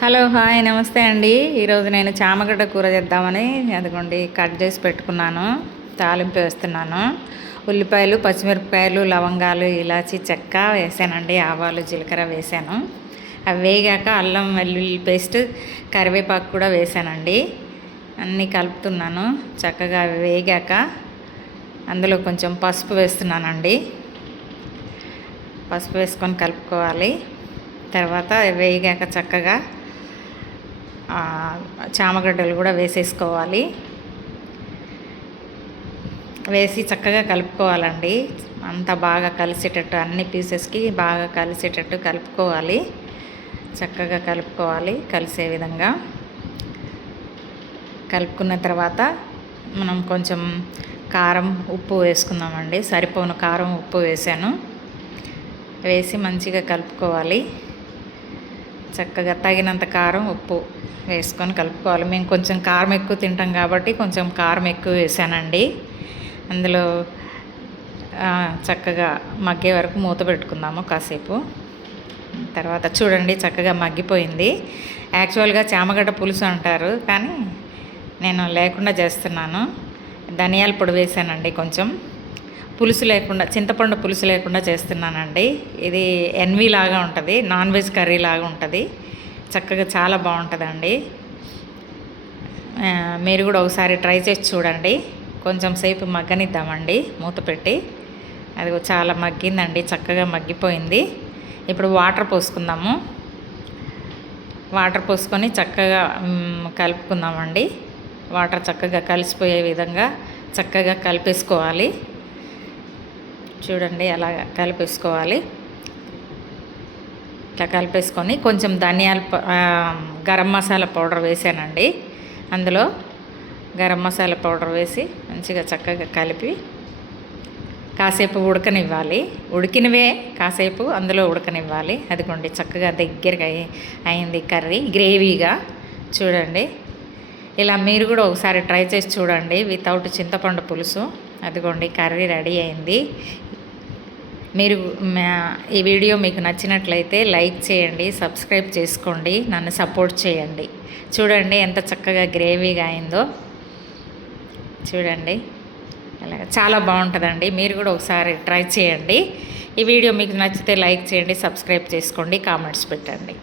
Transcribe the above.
Hello hi నమస్తే అండి. ఈరోజు నేను చామగడ్డ కూర చేద్దామని అదిగోండి కట్ చేసి పెట్టుకున్నాను. తాలింపు వేస్తున్నాను. ఉల్లిపాయలు, పచ్చిమిరపకాయలు, లవంగాలు, ఇలాచి, చెక్క వేసానండి. ఆవాలు, జీలకర్ర వేసాను. అవి వేగాక అల్లం వెల్లుల్లి పేస్ట్, కరివేపాకు కూడా వేసానండి. అన్నీ కలుపుతున్నాను. చక్కగా అవి వేగాక అందులో కొంచెం పసుపు వేస్తున్నానండి. పసుపు వేసుకొని కలుపుకోవాలి. తర్వాత వేగాక చక్కగా చామగడ్డలు కూడా వేసేసుకోవాలి. వేసి చక్కగా కలుపుకోవాలండి. అంతా బాగా కలిసేటట్టు అన్ని పీసెస్కి బాగా కలిసేటట్టు కలుపుకోవాలి. చక్కగా కలుపుకోవాలి. కలిసే విధంగా కలుపుకున్న తర్వాత మనం కొంచెం కారం, ఉప్పు వేసుకుందామండి. సరిపోను కారం, ఉప్పు వేసాను. వేసి మంచిగా కలుపుకోవాలి. చక్కగా తగినంత కారం, ఉప్పు వేసుకొని కలుపుకోవాలి. మేము కొంచెం కారం ఎక్కువ తింటాం కాబట్టి కొంచెం కారం ఎక్కువ వేసానండి. అందులో చక్కగా మగ్గే వరకు మూత పెట్టుకుందాము కాసేపు. తర్వాత చూడండి చక్కగా మగ్గిపోయింది. యాక్చువల్గా చామగడ్డ పులుసు అంటారు, కానీ నేను లేకుండా చేస్తున్నాను. ధనియాల పొడి వేసానండి. కొంచెం పులుసు లేకుండా, చింతపండు పులుసు లేకుండా చేస్తున్నానండి. ఇది ఎన్వి లాగా ఉంటుంది, నాన్ వెజ్ కర్రీ లాగా ఉంటుంది. చక్కగా చాలా బాగుంటుందండి. మీరు కూడా ఒకసారి ట్రై చేసి చూడండి. కొంచెం సేపు మగ్గనిద్దామండి మూత పెట్టి. అది చాలా మగ్గిందండి, చక్కగా మగ్గిపోయింది. ఇప్పుడు వాటర్ పోసుకుందాము. వాటర్ పోసుకొని చక్కగా కలుపుకుందామండి. వాటర్ చక్కగా కలిసిపోయే విధంగా చక్కగా కలిపేసుకోవాలి. చూడండి అలా కలిపేసుకోవాలి. ఇట్లా కలిపేసుకొని కొంచెం గరం మసాలా పౌడర్ వేసానండి. అందులో గరం మసాలా పౌడర్ వేసి మంచిగా చక్కగా కలిపి కాసేపు ఉడకనివ్వాలి. ఉడికినవే కాసేపు అందులో ఉడకనివ్వాలి. అదిగోండి చక్కగా దగ్గరగా అయింది కర్రీ, గ్రేవీగా. చూడండి ఇలా మీరు కూడా ఒకసారి ట్రై చేసి చూడండి వితౌట్ చింతపండు పులుసు. అదిగోండి కర్రీ రెడీ అయింది. మీరు ఈ వీడియో మీకు నచ్చినట్లయితే లైక్ చేయండి, సబ్స్క్రైబ్ చేసుకోండి, నన్ను సపోర్ట్ చేయండి. చూడండి ఎంత చక్కగా గ్రేవీగా అయిందో. చూడండి అలాగే చాలా బాగుంటుందండి. మీరు కూడా ఒకసారి ట్రై చేయండి. ఈ వీడియో మీకు నచ్చితే లైక్ చేయండి, సబ్స్క్రైబ్ చేసుకోండి, కామెంట్స్ పెట్టండి.